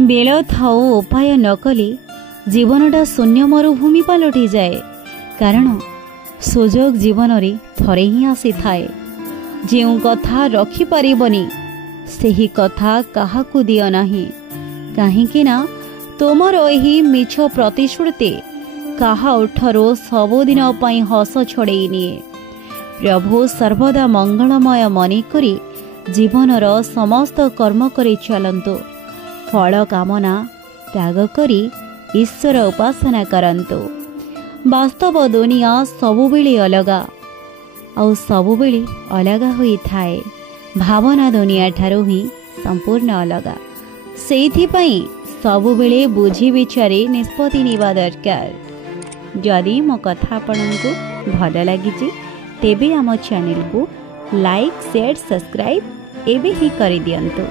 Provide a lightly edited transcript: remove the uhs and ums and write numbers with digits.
Bell थाओ उपाय नकले जीवनटा शून्य मरुभूमि पलटि जाए। कारण सुजोग जीवन रे थरे ही आसी थाए। जो कथा रखिपारिबनी सेही कथा काहाकू दियो नाही, काहींकि ना तुमर एही मिछ प्रतिश्रुति काहा उठरो सबुदिन पई हस छड़ेई निए। प्रभु सर्वदा मंगलमय मनी करी जीवनर समस्त कर्म करी चलंतु। फल कामना त्याग करी ईश्वर उपासना करंतु। वास्तव दुनिया सबुबेले अलगा आउ सबुबेले अलगा होई थाए। भावना दुनिया ठारू ही संपूर्ण अलगा। सेइथिपई सबुबेले बुझी विचारे निष्पत्ति नेबा दरकार। जदि मो कथा आपनकु भल लागिछि तेबे आम चैनल को लाइक शेयर सब्सक्राइब एबे ही करि दियंतु।